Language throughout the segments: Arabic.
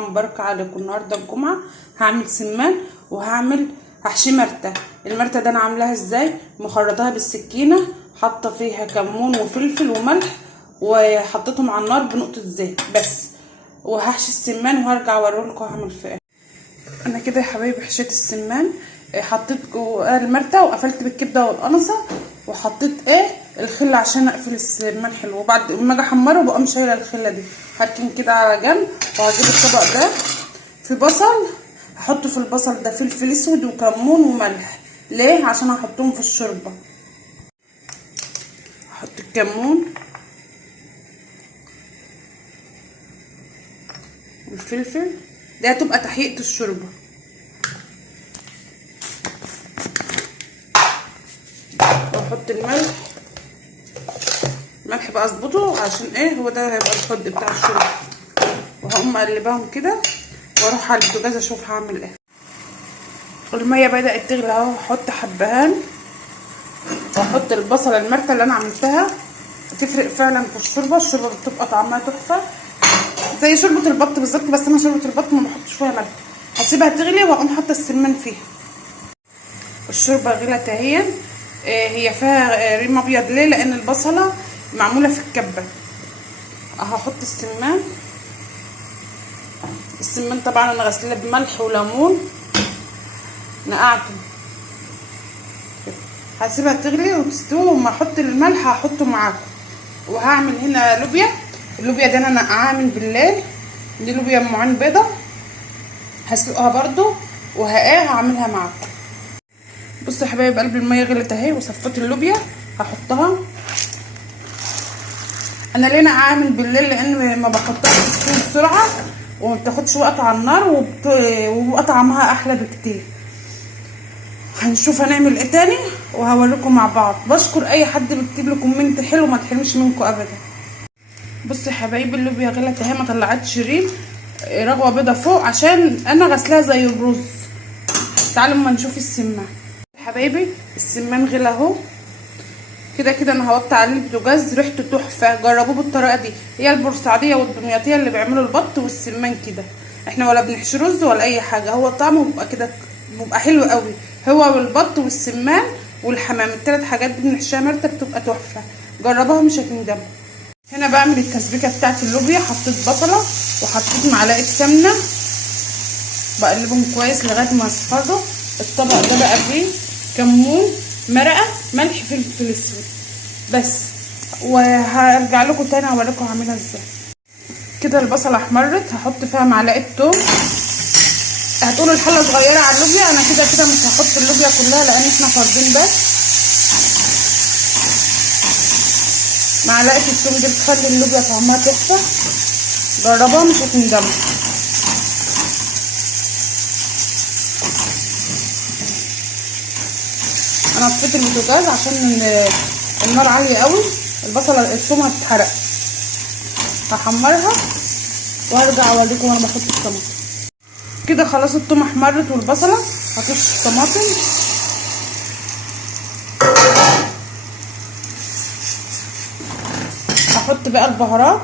مبارك عليكم. النهارده الجمعه هعمل سمان هحشي مرته. المرته ده انا عاملاها ازاي؟ مخرطاها بالسكينه، حاطه فيها كمون وفلفل وملح وحطيتهم على النار بنقطه زيت بس، وهحشي السمان وهرجع اوريلكم هعمل فيه ايه. انا كده يا حبايبي حشيت السمان، حطيت جوه المرته وقفلت بالكبده والقنصه، وحطيت الخله عشان اقفل السمان حلو. وبعد ما اجي احمره بقوم شايله الخله دي، هركن كده على جنب. وهجيب الطبق ده في بصل، هحط في البصل ده فلفل اسود وكمون وملح. ليه؟ عشان هحطهم في الشوربه. هحط الكمون والفلفل، دي هتبقى تحقيقة الشوربه. واحط الملح بقى اظبطه عشان هو ده هيبقى الخد بتاع الشوربه. وهقوم مقلباهم كده واروح على البوتاجاز اشوف هعمل ايه. الميه بدات تغلي اهو، هحط حبهان واحط البصله المرته اللي انا عملتها. بتفرق فعلا في الشوربه بتبقى طعمها تحفه زي شوربه البط بالظبط، بس انا شوربه البط ما بحطش فيها ملح. هسيبها تغلي واقوم حاطه السمان فيها. الشوربه غلت اهي، هي فيها ريم ابيض. ليه؟ لان البصله معموله في الكبه. هحط السمان طبعا انا غسلاه بملح وليمون نقعته. هسيبها تغلي وتستوي، وما احط الملح هحطه معاكم. وهعمل هنا لوبيا. اللوبيا دي انا نقعها من بالليل، دي لوبيا ام عين بيضه، هسلقها برضو هعملها معاكم. بصوا يا حبايب قلبي، الميه غلت اهي وصفيت اللوبيا هحطها. انا ليه نقعها من بالليل؟ لان ما بحطهاش تستوي بسرعه وما بتاخدش وقت على النار، وبيبقى طعمها احلى بكتير. هنشوف هنعمل ايه تاني وهوريكم مع بعض. بشكر اي حد بيكتب لي كومنت حلو، ما تحرمش منكم ابدا. بصوا يا حبايبي اللوبيا غلت اهي، ما طلعتش ريم، رغوه بيضه فوق عشان انا غسلاها زي الرز. تعالوا اما نشوف السمان. يا حبايبي السمان غلى اهو، كده انا هوطي عليه البوتاجاز. ريحته تحفه، جربوه بالطريقه دي. هي البورسعيديه والدمياطيه اللي بيعملوا البط والسمان كده، احنا ولا بنحشي رز ولا اي حاجه. هو طعمه بيبقى كده، بيبقى حلو قوي. هو والبط والسمان والحمام، الثلاث حاجات دي بنحشيها مرته بتبقى تحفه. جربوها مش هتندموا. هنا بعمل التسبيكه بتاعت اللوبيا. حطيت بصله وحطيت معلقه سمنه، بقلبهم كويس لغايه ما يصفروا. الطبق ده بقى فيه كمون، مرقه، ملح، فلفل اسود بس. وهرجع لكم تاني اوريكم هعملها ازاي. كده البصله احمرت، هحط فيها معلقه توم. هتقولوا الحله صغيره على اللوبيا، انا كده مش هحط اللوبيا كلها لان احنا فاردين بس. معلقه التوم دي بتخلي اللوبيا طعمها تحفه، جربوها مش هتندموا. انا طفيت البوتاجاز عشان النار عاليه قوي، التوم هتتحرق. هحمرها وهرجع اوريكم وانا بحط الطماطم. كده خلاص التوم احمرت والبصله، هطش الطماطم. هحط بقى البهارات،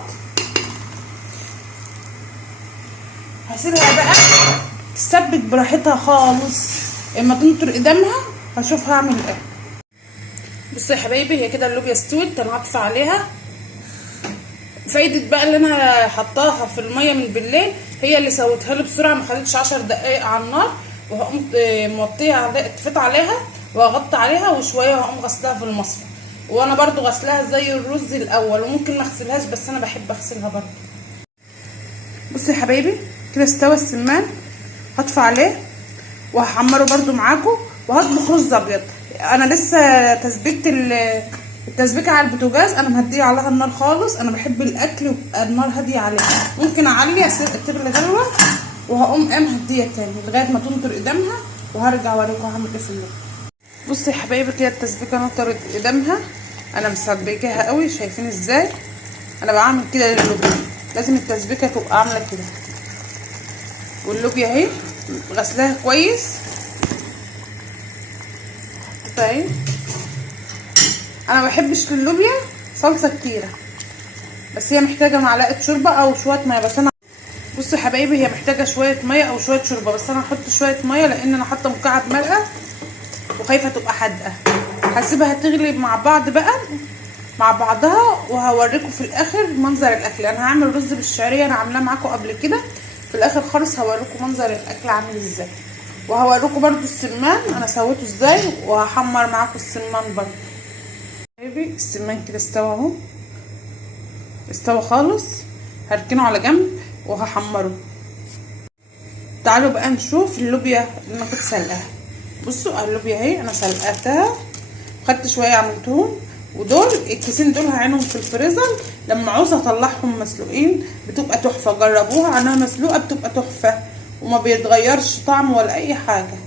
هسيبها بقى تسبك براحتها خالص. اما تنطر قدامها هشوف هعمل ايه. بصوا يا حبايبي هي كده اللوبيا استوت، انا هطفي عليها. فايده بقى اللي انا حطاها في الميه من بالليل هي اللي سوتها لي بسرعه، ما خدتش 10 دقايق على النار. وهقوم موطيه طفيت عليها وهغطي عليها وشويه، وهقوم غسلها في المصفى. وانا برضو غسلها زي الرز الاول، وممكن ما اغسلهاش بس انا بحب اغسلها برضو. بصوا يا حبايبي كده استوى السمان، هطفي عليه وهحمره برضو معاكم. وهطبخ رز ابيض. انا لسه التسبيكه على البوتاجاز، انا مهديه عليها النار خالص. انا بحب الاكل يبقى النار هاديه عليها. ممكن اعلي تغلي غلوه وهقوم مهديه تاني لغايه ما تنطر قدامها، وهرجع اوريكم هعمل ايه في اللوبيا. بصوا يا حبايبي كده التسبيكه نطرت قدامها، انا مسبكاها قوي. شايفين ازاي انا بعمل كده للوبيا؟ لازم التسبيكه تبقى عامله كده. واللوبيا اهي غسلاها كويس اهي. انا ما بحبش للوبيا صلصه كتيره، بس هي محتاجه معلقه شوربه او شويه ميه. بس انا بصوا يا حبايبي، هي محتاجه شويه ميه او شويه شوربه، بس انا هحط شويه ميه لان انا حاطه مكعب مرقه وخايفه تبقى حادقه. هسيبها تغلي مع بعض بقى مع بعضها، وهوريكم في الاخر منظر الاكل. انا هعمل رز بالشعريه انا عاملاه معاكم قبل كده، في الاخر خالص هوريكم منظر الاكل عامل ازاي، وهوريكم برده السمان انا سويته ازاي، وهحمر معاكم السمان برده. حبايبي السمان كده استوى اهو، استوى خالص. هركنه على جنب وهحمره. تعالوا بقى نشوف اللوبيا اللي انا كنت سلقاها. بصوا اللوبيا اهي انا سلقتها، خدت شويه عملتهم، ودول الكيسين دول هعينهم في الفريزر لما عاوزه اطلعهم مسلوقين بتبقى تحفه. جربوها عنها مسلوقه بتبقى تحفه وما بيتغيرش طعم ولا اي حاجه.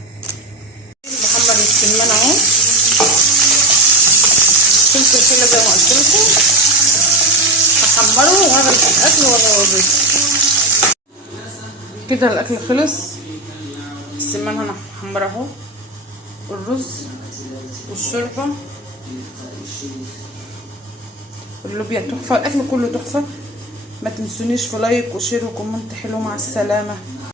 بحمر السمان اهو، فلفل كده زي ما قلت لكم، هحمره وهغرف الاكل وهوريكم. كده الاكل خلص، السمان انا محمره اهو، الرز والشوربه واللوبيا تحفه، الاكل كله تحفه. ما تنسونيش في لايك وشير وكومنت حلو. مع السلامه.